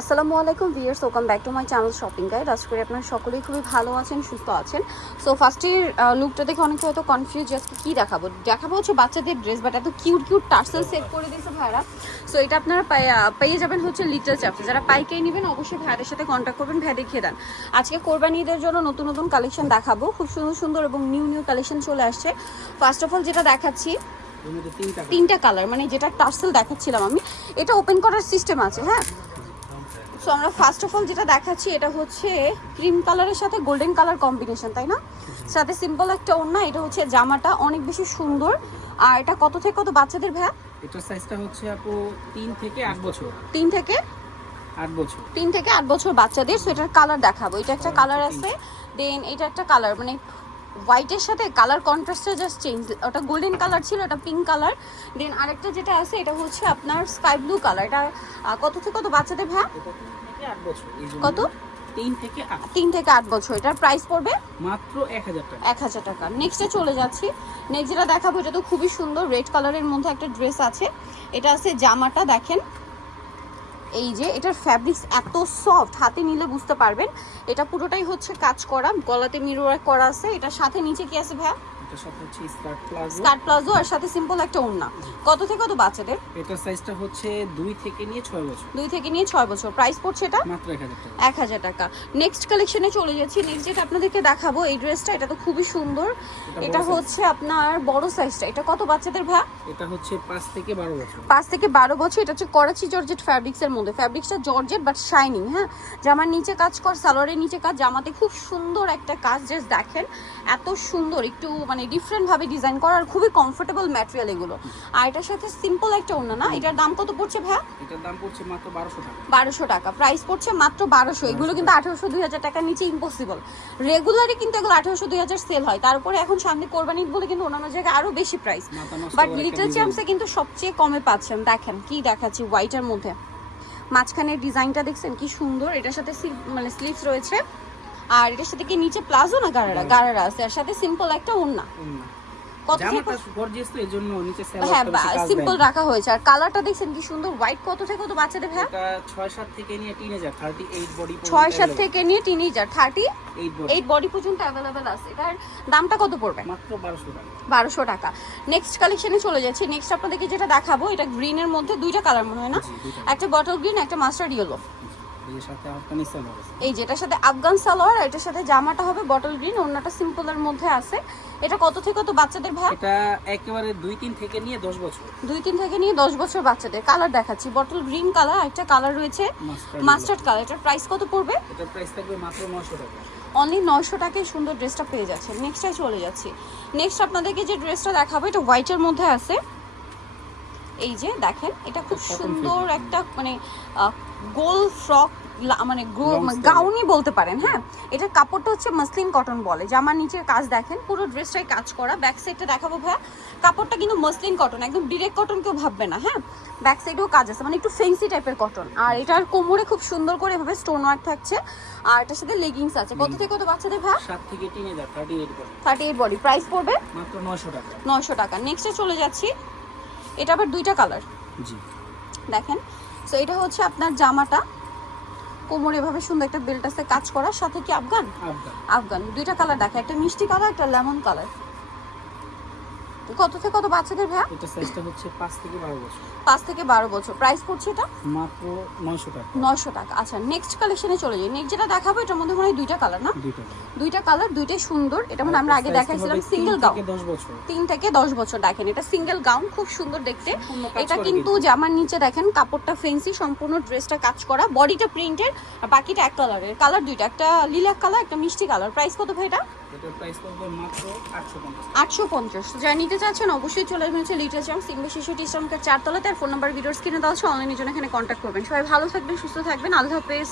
আসসালামু আলাইকুম viewers, welcome back to my channel shopping guide. আশা করি আপনারা সকলেই খুবই ভালো আছেন, সুস্থ আছেন। সো ফার্স্টের লুকটা দেখে অনেকে হয়তো কনফিউজ, আজকে কী দেখাবো হচ্ছে বাচ্চাদের ড্রেস, বাট এত কিউট কিউট টার্সেল সেট করে দিয়েছে ভাইরা। সো এটা আপনারা পেয়ে যাবেন হচ্ছে লিটল চ্যাপসে। যারা পাইকারি নেবেন অবশ্যই ভাইদের সাথে কন্ট্যাক্ট করবেন, ভাই দেখিয়ে দেন। আজকে কোরবানি ঈদের জন্য নতুন নতুন কালেকশন দেখাবো, খুব সুন্দর সুন্দর এবং নিউ কালেকশন চলে আসছে। ফার্স্ট অফ অল যেটা দেখাচ্ছি, তিনটা কালার, মানে যেটা টার্সেল দেখাচ্ছিলাম আমি, এটা ওপেন করার সিস্টেম আছে। হ্যাঁ, সো আমরা ফার্স্ট অফ অল যেটা দেখাচ্ছি এটা হচ্ছে ক্রিম কালারের সাথে গোল্ডেন কালার কম্বিনেশন, তাই না? সাথে সিম্পল একটা ওড়না। এটা হচ্ছে জামাটা অনেক বেশি সুন্দর। আর এটা কত থেকে কত বাচ্চাদের ভাইয়া? এটার সাইজটা হচ্ছে আপু 3 থেকে 8 বছর। 3 থেকে 8 বছর। 3 থেকে 8 বছর বাচ্চাদের। সো এটার কালার দেখাবো। এটা একটা কালার আছে, দেন এটা একটা কালার, মানে হোয়াইটের সাথে কালার কন্ট্রাস্টটা জাস্ট চেঞ্জ। ওটা গোল্ডেন কালার ছিল, এটা পিঙ্ক কালার। দেন আরেকটা যেটা আছে এটা হচ্ছে আপনার স্কাই ব্লু কালার। এটা কত থেকে কত বাচ্চাদের ভাইয়া? এটা 3 থেকে 8 বছর। কত? 3 থেকে 8। 3 থেকে 8 বছর। এটার প্রাইস পড়বে মাত্র 1000 টাকা। 1000 টাকা। নেক্সটে চলে যাচ্ছি। নেক্সট যেটা দেখাবো এটা তো খুবই সুন্দর, রেড কালারের মধ্যে একটা ড্রেস আছে। এটা আছে জামাটা, দেখেন এই যে এটার ফ্যাব্রিক্স এত সফট, হাতে নিলে বুঝতে পারবেন। এটা পুরোটাই হচ্ছে কাজ করা, গলাতে মিরর করা আছে। এটার সাথে নিচে কি আছে ভাইয়া? এটার সাথে হচ্ছে স্কার্ট প্লাজো আর সাথে সিম্পল একটা ওড়না। কত থেকে কত বাচ্চাদের? এটার সাইজটা হচ্ছে 2 থেকে নিয়ে 6 বছর। 2 থেকে নিয়ে 6 বছর। প্রাইস পড়ছে এটা মাত্র 1000 টাকা। 1000 টাকা। নেক্সট কালেকশনে চলে যাচ্ছি। নেক্সট যেটা আপনাদেরকে দেখাবো এই ড্রেসটা, এটা তো খুবই সুন্দর। এটা হচ্ছে আপনার বড় সাইজটা। এটা কত বাচ্চাদের ভাইয়া? এটা হচ্ছে 5 থেকে 12 বছর। 5 থেকে 12 বছর। এটা হচ্ছে করাচি জর্জেট ফ্যাব্রিক্সের মধ্যে। ফ্যাব্রিক্সটা জর্জেট বাট শাইনিং। হ্যাঁ, জামার নিচে কাজ কর, সালোয়ারের নিচে কাজ, জামাতে খুব সুন্দর একটা কাজ। জাস্ট দেখেন এত সুন্দর, একটু মানে ডিফারেন্ট ভাবে ডিজাইন করা, আর খুবই কমফোর্টেবল ম্যাটেরিয়াল এগুলো। আর এটার সাথে সিম্পল একটা ওড়না না। এটার দাম কত পড়ছে ভাইয়া? এটার দাম পড়ছে মাত্র 1200 টাকা। 1200 টাকা। প্রাইস পড়ছে মাত্র 1200। এগুলো কিন্তু 1800-2000 টাকার নিচে ইম্পসিবল। রেগুলারই কিন্তু এগুলো 1800-2000 সেল হয়। তারপরে এখন সামনে কোরবানি বলে কিন্তু অন্যান্য জায়গায় আরো বেশি প্রাইস, বাট লিটল চ্যাম্পসে কিন্তু সবচেয়ে কমে পাচ্ছেন। দেখেন কি দেখাচ্ছি, হোয়াইটের মধ্যে মাঝখানের ডিজাইনটা দেখছেন কি সুন্দর। এটার সাথে মানে স্লিভস রয়েছে, আর এটার সাথে কি নিচে প্লাজো না গারারা আছে, আর সাথে সিম্পল একটা ওড়না। কত থেকে? জামাটা গর্জিয়াস তো এজন্য নিচে হ্যাঁ, সালোয়ারটা বেশি কাজ দেয়। সিম্পল রাখা হয়েছে। আর কালারটা দেখছেন কি সুন্দর, হোয়াইট। কত থেকে কত বাচ্চাদের ভাই? এটা 6-7 থেকে নিয়ে টিনেজার 38 বডি পর্যন্ত। 6-7 থেকে নিয়ে টিনেজার 38 8 বডি পর্যন্ত अवेलेबल আছে। এটার দামটা কত পড়বে? মাত্র 1200 টাকা। 1200 টাকা। নেক্সট কালেকশনে চলে যাচ্ছি। নেক্সট আপনাদেরকে যেটা দেখাবো এটা গ্রিনের মধ্যে, দুইটা কালার মনে হয় না? একটা বটল গ্রিন, একটা মাস্টার্ড ইয়েলো। এর সাথে আফগানি সালোয়ার আছে। এই যেটার সাথে আফগান সালোয়ার, আর এটার সাথে জামাটা হবে বটল গ্রিন, ওড়নাটা সিম্পলের মধ্যে আছে। এটা কত থেকে কত বাচ্চাদের ভাই? এটা একেবারে 2-3 থেকে নিয়ে 10 বছর। 2-3 থেকে নিয়ে 10 বছর বাচ্চাদের। কালার দেখাচ্ছি, বটল গ্রিন কালার, একটা কালার রয়েছে মাস্টার্ড কালার। এটার প্রাইস কত পড়বে? এটার প্রাইস থাকবে মাত্র 900 টাকা। অনলি 900 টাকায় সুন্দর ড্রেসটা পেয়ে যাচ্ছেন। নেক্সটে চলে যাচ্ছি। নেক্সট আপনাদেরকে যে ড্রেসটা দেখাবো এটা হোয়াইটের মধ্যে আছে। এই যে দেখেন, এটা খুব সুন্দর একটা মানে গোল ফ্রক, মানে গাউনই বলতে পারেন। হ্যাঁ, এটার কাপড়টা হচ্ছে মাসলিন কটন বলে। জামার নিচের কাজ দেখেন, পুরো ড্রেসটাই কাজ করা। ব্যাক সাইডটা দেখাবো ভাইয়া, কাপড়টা কিন্তু মাসলিন কটন, একদম ডিরেক্ট কটন কেউ ভাববে না। হ্যাঁ, ব্যাক সাইডেও কাজ আছে, মানে একটু ফেন্সি টাইপের কটন। আর এটার কোমরে খুব সুন্দর করে এভাবে স্টোন ওয়ার্ক থাকছে, আর এটার সাথে লেগিংস আছে। কত থেকে কত বাচ্চাদের ভাই? 7 থেকে টিনেজার 38 বডি। 38 বডি। প্রাইস পড়বে মাত্র 900 টাকা। 900 টাকা। নেক্সটে চলে যাচ্ছি। এটা আবার দুইটা কালার, জি দেখেন। সো এটা হচ্ছে আপনার জামাটা, কোমরে এভাবে সুন্দর একটা বেল্ট আছে কাজ করার, সাথে কি আফগান আফগান দুইটা কালার দেখে, একটা মিষ্টি কালার, একটা লেমন কালার। কত থেকে কত বাচ্চাদের ভাই? এটা সাইজটা হচ্ছে 5 থেকে 12 বছর। 5 থেকে 12 বছর। প্রাইস পড়ছে এটা মাত্র 900 টাকা। 900 টাকা। আচ্ছা, নেক্সট কালেকশনে চলে যাই। নেক্সট যেটা দেখাবো এটার মধ্যে মনে হয় দুইটা কালার না? দুইটা কালার, দুইটাই সুন্দর। এটা মানে আমরা আগে দেখাইছিলাম সিঙ্গেল গাউন। 3 থেকে 10 বছর। দেখেন এটা সিঙ্গেল গাউন, খুব সুন্দর দেখতে। এটা কিন্তু জামার নিচে দেখেন কাপড়টা ফেন্সি, সম্পূর্ণ ড্রেসটা কাজ করা, বডিটা প্রিন্টের, আর বাকিটা এক কালারের। কালার দুইটা, একটা লিলাক কালার, একটা মিষ্টি কালার। প্রাইস কত ভাই এটা? এটার প্রাইস পড়বে মাত্র 850। 850। যারা নিতে চাচ্ছেন অবশ্যই চলে আসবেন লিটল চ্যাম্পস, সিংহ শিশুটি ইসলামকে 4 তলাতে। আর ফোন নাম্বার ভিডিওর স্ক্রিনে দেওয়া আছে, অনলাইনের জন্য এখানে কন্ট্যাক্ট করবেন। সবাই ভালো থাকবেন, সুস্থ থাকবেন, আল্লাহ হাফেজ।